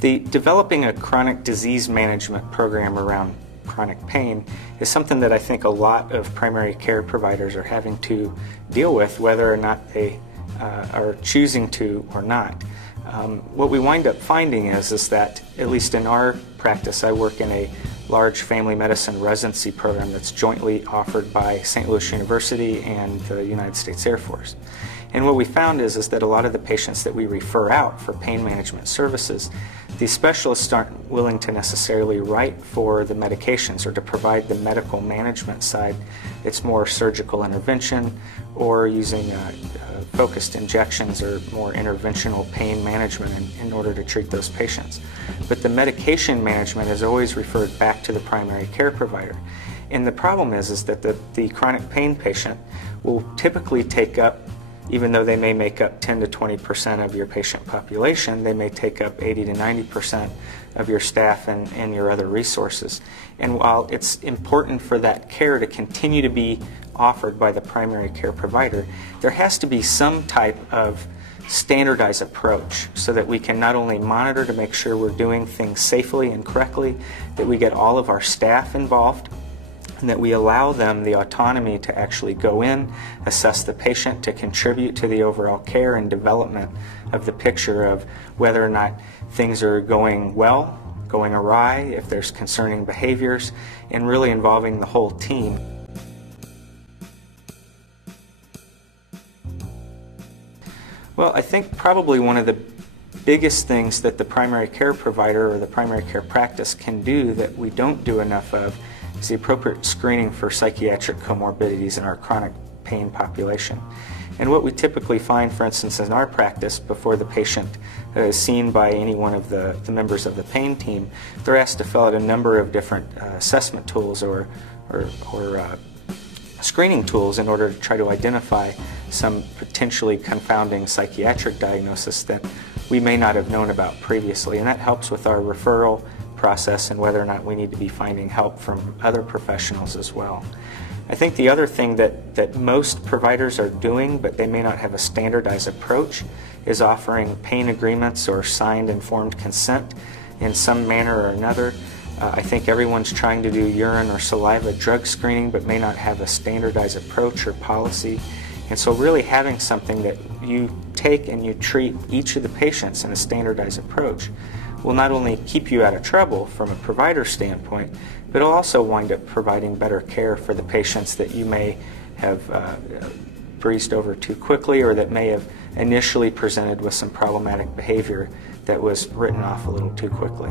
Developing a chronic disease management program around chronic pain is something that I think a lot of primary care providers are having to deal with, whether or not they are choosing to or not. What we wind up finding is that, at least in our practice, I work in a large family medicine residency program that's jointly offered by St. Louis University and the United States Air Force. And what we found is that a lot of the patients that we refer out for pain management services, these specialists aren't willing to necessarily write for the medications or to provide the medical management side. It's more surgical intervention or using focused injections or more interventional pain management in order to treat those patients. But the medication management is always referred back to the primary care provider. And the problem is that the chronic pain patient will typically take up, even though they may make up 10 to 20% of your patient population, they may take up 80 to 90% of your staff and your other resources. And while it's important for that care to continue to be offered by the primary care provider, there has to be some type of standardized approach so that we can not only monitor to make sure we're doing things safely and correctly, that we get all of our staff involved, and that we allow them the autonomy to actually go in, assess the patient, to contribute to the overall care and development of the picture of whether or not things are going well, going awry, if there's concerning behaviors, and really involving the whole team. Well, I think probably one of the biggest things that the primary care provider or the primary care practice can do that we don't do enough of is the appropriate screening for psychiatric comorbidities in our chronic pain population. And what we typically find, for instance, in our practice, before the patient is seen by any one of the members of the pain team, they're asked to fill out a number of different assessment tools or screening tools in order to try to identify some potentially confounding psychiatric diagnosis that we may not have known about previously. And that helps with our referral process and whether or not we need to be finding help from other professionals as well. I think the other thing that most providers are doing, but they may not have a standardized approach, is offering pain agreements or signed informed consent in some manner or another. I think everyone's trying to do urine or saliva drug screening but may not have a standardized approach or policy. And so really having something that you take and you treat each of the patients in a standardized approach will not only keep you out of trouble from a provider standpoint, but it'll also wind up providing better care for the patients that you may have breezed over too quickly or that may have initially presented with some problematic behavior that was written off a little too quickly.